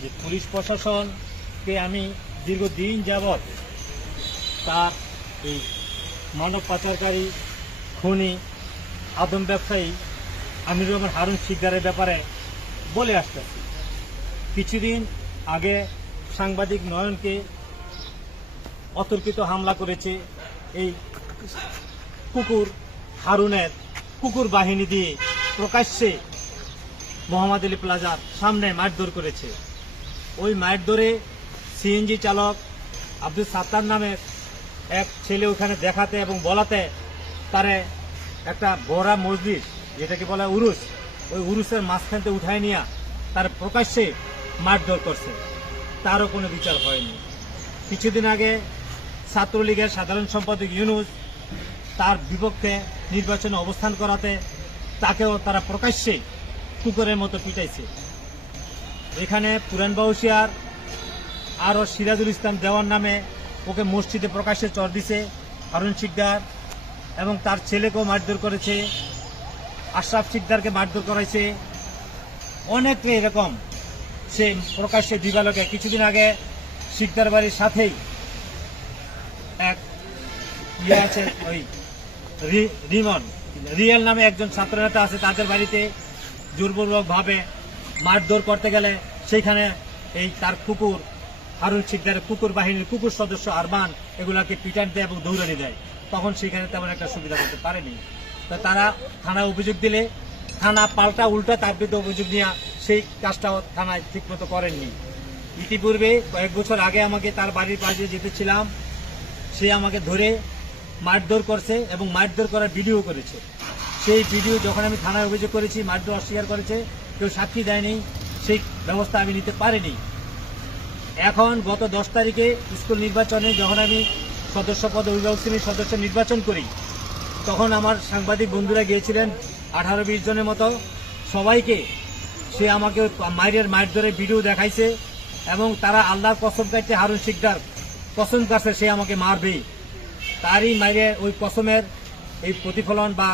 যে পুলিশ প্রশাসনকে আমি দীর্ঘদিন যাবৎ তার এই মানব পাচারকারী খুনি, আদম ব্যবসায়ী আমির রহমান হারুন শিকদারের ব্যাপারে বলে আসতেছি। কিছুদিন আগে সাংবাদিক নয়নকে অতর্কিত হামলা করেছে এই কুকুর হারুনের কুকুর বাহিনী দিয়ে প্রকাশ্যে মোহাম্মদ আলী প্লাজার সামনে মারধর করেছে। ওই মারধরে সিএনজি চালক আব্দুল সাত্তার নামের এক ছেলে ওখানে দেখাতে এবং বলাতে তারে একটা বড়া মসজিদ, যেটাকে বলা উরুস, ওই উরুসের মাঝখানতে উঠায় নিয়ে তার প্রকাশ্যে মারধর করছে। তারও কোনো বিচার হয়নি। কিছুদিন আগে ছাত্রলীগের সাধারণ সম্পাদক ইউনুস তার বিপক্ষে নির্বাচনে অবস্থান করাতে তাকেও তারা প্রকাশ্যে কুকুরের মতো পিটাইছে। এখানে পুরান বাউসিয়ার আরও সিরাজুল ইসলাম দেওয়ার নামে ওকে মসজিদে প্রকাশ্যে চর দিছে হারুন শিকদার এবং তার ছেলেকেও মারধর করেছে, আশরাফ শিকদারকে মারধর করাইছে। অনেকে এরকম সে প্রকাশ্যে দিবালোকে কিছুদিন আগে শিকদার বাড়ির সাথেই এক ইয়ে আছে, ওই রিমন, রিয়েল নামে একজন ছাত্রনেতা আছে তাদের বাড়িতে জোরপূর্বক ভাবে মারধর করতে গেলে সেইখানে এই তার কুকুর, হারুন শিকদারের কুকুর বাহিনীর কুকুর সদস্য আরমান এগুলাকে পিটান দেয় এবং দৌড়ানি দেয়। তখন সেখানে তেমন একটা সুবিধা করতে পারেনি। তো তারা থানায় অভিযোগ দিলে, থানা পাল্টা উল্টা তার বিরুদ্ধে অভিযোগ নিয়ে সেই কাজটাও থানায় ঠিকমতো করেননি। ইতিপূর্বে কয়েক বছর আগে আমাকে তার বাড়ির পাশে যেতেছিলাম, সে আমাকে ধরে মারধর করছে এবং মারধর করার ভিডিও করেছে। সেই ভিডিও যখন আমি থানায় অভিযোগ করেছি, মারধর অস্বীকার করেছে কেউ সাক্ষী দেয়নি, সেই ব্যবস্থা আমি নিতে পারিনি। এখন গত দশ তারিখে স্কুল নির্বাচনে যখন আমি সদস্য পদ অভিভাবক শ্রেণির সদস্য নির্বাচন করি, তখন আমার সাংবাদিক বন্ধুরা গিয়েছিলেন আঠারো বিশ জনের মতো। সবাইকে সে আমাকে মায়ের মায়ের ধরে ভিডিও দেখাইছে এবং তারা আল্লাহর কসম কাটছে, হারুন শিকদার কসম কাছে সে আমাকে মারবেই তারই মায়ের ওই কসমের এই প্রতিফলন বা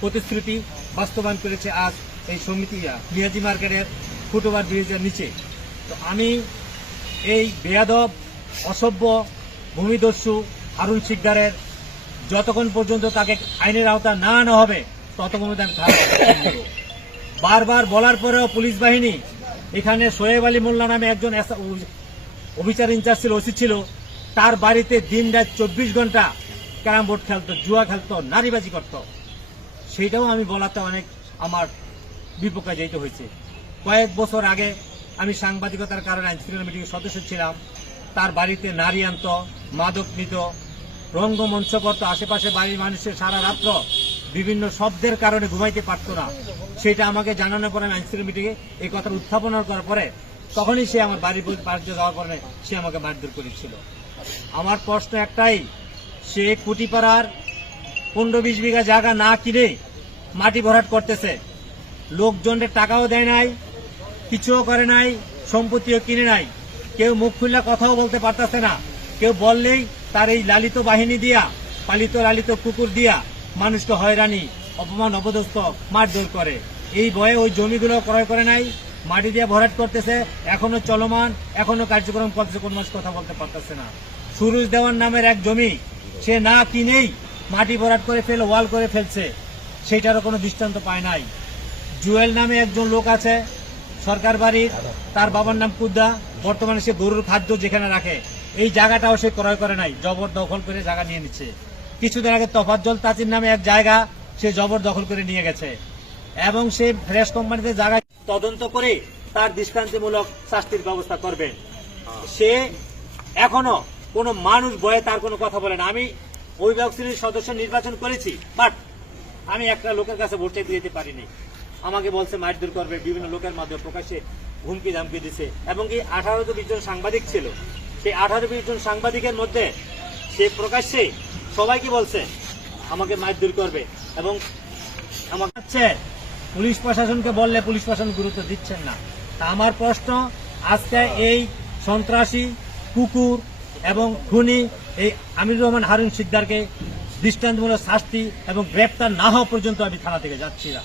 প্রতিশ্রুতি বাস্তবায়ন করেছে আজ এই সমিতি পিয়াজি মার্কেটের ফুটওভার ব্রিজের নিচে। তো আমি এই বেয়াদব, অসভ্য, ভূমিদস্যু হারুন শিকদারের যতক্ষণ পর্যন্ত তাকে আইনের আওতা না আনা হবে, ততক্ষণ আমি বারবার বলার পরেও পুলিশ বাহিনী এখানে সোহেব আলী মোল্লা নামে একজন অফিসার ইনচার্জ ছিল, ওসি ছিল। তার বাড়িতে দিন রাত চব্বিশ ঘণ্টা ক্যারাম বোর্ড খেলতো, জুয়া খেলতো, নারীবাজি করতো। সেইটাও আমি বলাতে অনেক আমার বিপক্ষে যেতে হয়েছে। কয়েক বছর আগে আমি সাংবাদিকতার কারণে আইনশৃঙ্খলা মিটিংয়ের সদস্য ছিলাম। তার বাড়িতে নারী আনত, মাদক নিত রঙ্গমঞ্চ করতো আশেপাশে বাড়ির মানুষের সারা রাত্র বিভিন্ন শব্দের কারণে ঘুমাইতে পারতো না। সেটা আমাকে জানানোর পরে আমি আইনশৃঙ্খলা মিটিংয়ে এই কথার উত্থাপন করার পরে তখনই সে আমার বাড়ির বাড়িতে যাওয়ার পরে সে আমাকে মারধর করেছিল। আমার প্রশ্ন একটাই, সে কুটিপাড়ার পনেরো বিশ বিঘা জায়গা না কিনে মাটি ভরাট করতেছে? লোকজনের টাকাও দেয় নাই, কিছুও করে নাই, সম্পত্তিও কিনে নাই। কেউ মুখ খুললে কথাও বলতে পারতেছে না। কেউ বললেই তার এই লালিত বাহিনী দিয়া, পালিত লালিত কুকুর দিয়া মানুষকে হয়রানি, অপমান, অপদস্থ, মারধর করে। এই ভয়ে ওই জমিগুলো ক্রয় করে নাই, মাটি দিয়ে ভরাট করতেছে, এখনও চলমান, এখনও কার্যক্রম করতেছে কোন মাস কথা বলতে পারতেছে না। সুরুজ দেওয়ার নামের এক জমি, সে না কিনেই মাটি ভরাট করে ফেলে, ওয়াল করে ফেলছে। সেটারও কোনো দৃষ্টান্ত পায় নাই। জুয়েল নামে একজন লোক আছে সরকার বাড়ির তার বাবার নাম কুদ্দা। বর্তমানে সে গরুর খাদ্য যেখানে রাখে এই জায়গাটাও সে ক্রয় করে নাই জবর দখল করে জায়গা নিয়ে নিচ্ছে। কিছুদিন আগে তফাজ্জল তাচির নামে এক জায়গা সে জবর দখল করে নিয়ে গেছে। এবং সে ফ্রেশ কোম্পানিতে জায়গা তদন্ত করে তার দৃষ্টান্তিমূলক শাস্তির ব্যবস্থা করবে। সে এখনও কোনো মানুষ বয়ে তার কোনো কথা বলে না। আমি অভিভাবক শ্রেণির সদস্য নির্বাচন করেছি বাট আমি একটা লোকের কাছে ভোট চাইতে যেতে পারিনি। আমাকে বলছে মারধর করবে, বিভিন্ন লোকের মাধ্যমে প্রকাশ্যে হুমকি ধামকি দিছে। এবং কি আঠারো বিশ জন সাংবাদিক ছিল। সেই আঠারো বিশ জন সাংবাদিকের মধ্যে সে প্রকাশ্যে সবাইকে বলছে, আমাকে মারধর করবে। এবং আমাকে পুলিশ প্রশাসনকে বললে পুলিশ প্রশাসন গুরুত্ব দিচ্ছেন না। তা আমার প্রশ্ন, আজকে এই সন্ত্রাসী, কুকুর এবং খুনি, এই আমির রহমান, হারুন সিকদারকে দৃষ্টান্তমূলক শাস্তি এবং গ্রেপ্তার না হওয়া পর্যন্ত আমি থানা থেকে যাচ্ছি না।